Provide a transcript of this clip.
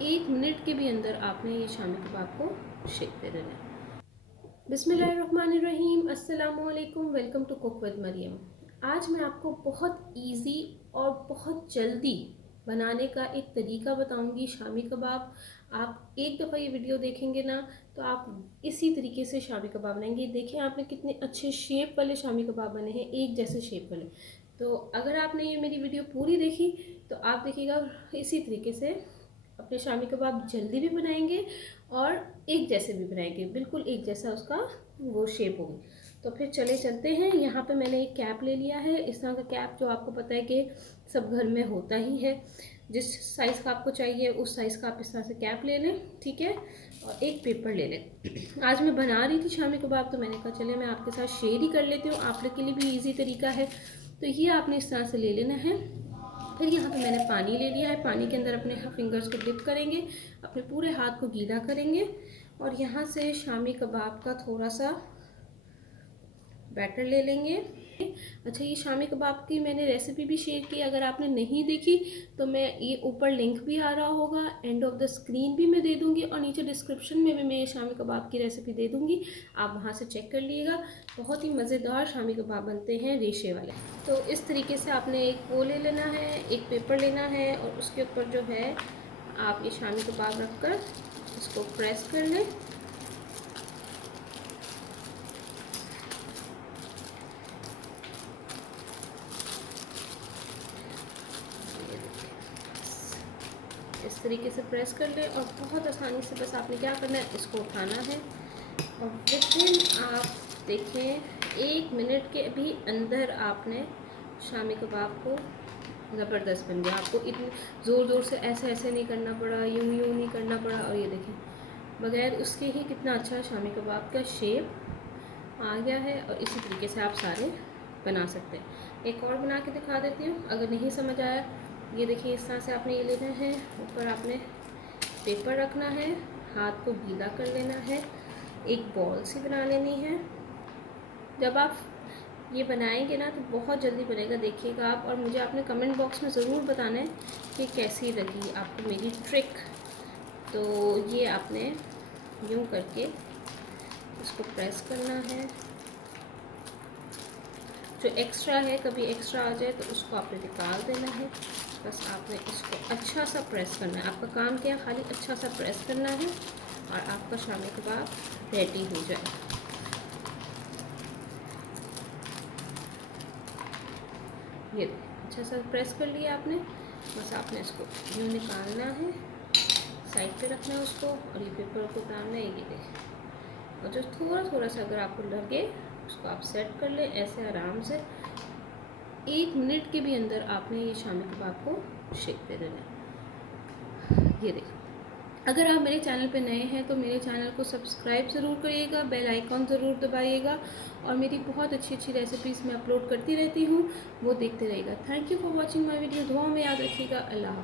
1 minute के भी अंदर आपने ये शामी कबाब को सेकते रहना है। बिस्मिल्लाहिर्रहमानिर्रहीम, अस्सलामुअलैकुम, welcome to cook with Maryam. आज मैं आपको बहुत इजी और बहुत जल्दी बनाने का एक तरीका बताऊंगी शामी कबाब। आप एक दफ़ा ये वीडियो देखेंगे ना तो आप इसी तरीके से शामी कबाब बनाएंगे। देखिए आपने कितने अच्छे शेप वाले शामी कबाब बने हैं, एक जैसे शेप वाले। तो अगर आपने ये मेरी वीडियो पूरी देखी तो आप देखिएगा इसी तरीके से अपने शामी कबाब जल्दी भी बनाएंगे और एक जैसे भी बनाएंगे, बिल्कुल एक जैसा उसका वो शेप होगी। तो फिर चले चलते हैं। यहाँ पे मैंने एक कैप ले लिया है, इस तरह का कैप जो आपको पता है कि सब घर में होता ही है। जिस साइज़ का आपको चाहिए उस साइज़ का आप इस तरह से कैप ले लें, ठीक है। और एक पेपर ले लें। आज मैं बना रही थी शामी कबाब तो मैंने कहा चले मैं आपके साथ शेयर ही कर लेती हूँ, आप लोग के लिए भी ईजी तरीका है। तो ये आपने इस तरह से ले लेना है। फिर यहाँ पे मैंने पानी ले लिया है, पानी के अंदर अपने फिंगर्स को डिप करेंगे, अपने पूरे हाथ को गीला करेंगे और यहाँ से शामी कबाब का थोड़ा सा बैटर ले लेंगे। अच्छा, ये शामी कबाब की मैंने रेसिपी भी शेयर की, अगर आपने नहीं देखी तो मैं ये ऊपर लिंक भी आ रहा होगा, एंड ऑफ द स्क्रीन भी मैं दे दूँगी और नीचे डिस्क्रिप्शन में भी मैं ये शामी कबाब की रेसिपी दे दूँगी, आप वहाँ से चेक कर लीजिएगा। बहुत ही मज़ेदार शामी कबाब बनते हैं रेशे वाले। तो इस तरीके से आपने एक वो ले लेना है, एक पेपर लेना है और उसके ऊपर जो है आप ये शामी कबाब रख कर इसको प्रेस कर लें। इस तरीके से प्रेस कर लें और बहुत आसानी से बस आपने क्या करना है, इसको उठाना है और विदिन आप देखें 1 मिनट के भी अंदर आपने शामी कबाब को ज़बरदस्त बन गया। आपको इतनी ज़ोर ज़ोर से ऐसे ऐसे नहीं करना पड़ा, यूं यूं नहीं करना पड़ा। और ये देखें बगैर उसके ही कितना अच्छा शामी कबाब का शेप आ गया है। और इसी तरीके से आप सारे बना सकते हैं। एक और बना के दिखा देती हूँ अगर नहीं समझ आया। ये देखिए इस तरह से आपने ये लेना है, ऊपर आपने पेपर रखना है, हाथ को गीला कर लेना है, एक बॉल सी बना लेनी है। जब आप ये बनाएंगे ना तो बहुत जल्दी बनेगा, देखिएगा आप। और मुझे आपने कमेंट बॉक्स में ज़रूर बताना है कि कैसी लगी आपको मेरी ट्रिक। तो ये आपने यूँ करके इसको प्रेस करना है। जो एक्स्ट्रा है, कभी एक्स्ट्रा आ जाए तो उसको आपने निकाल देना है। बस आपने इसको अच्छा सा प्रेस करना है। आपका काम क्या है, खाली अच्छा सा प्रेस करना है और आपका शामी कबाब रेडी हो जाए। ये अच्छा सा प्रेस कर लिया आपने, बस आपने इसको यूँ निकालना है, साइड पे रखना है उसको और ये पेपर को उतारना है। ये देखिए, और जो थोड़ा थोड़ा सा अगर आपको लगे उसको आप सेट कर लें ऐसे आराम से। 1 मिनट के भी अंदर आपने ये शामी कबाब को सेकते रहना है। ये देखिए, अगर आप मेरे चैनल पे नए हैं तो मेरे चैनल को सब्सक्राइब ज़रूर करिएगा, बेल आइकॉन ज़रूर दबाइएगा और मेरी बहुत अच्छी अच्छी रेसिपीज़ मैं अपलोड करती रहती हूँ, वो देखते रहिएगा। Thank you for watching my video. दुआ में याद रखिएगा। अल्लाह।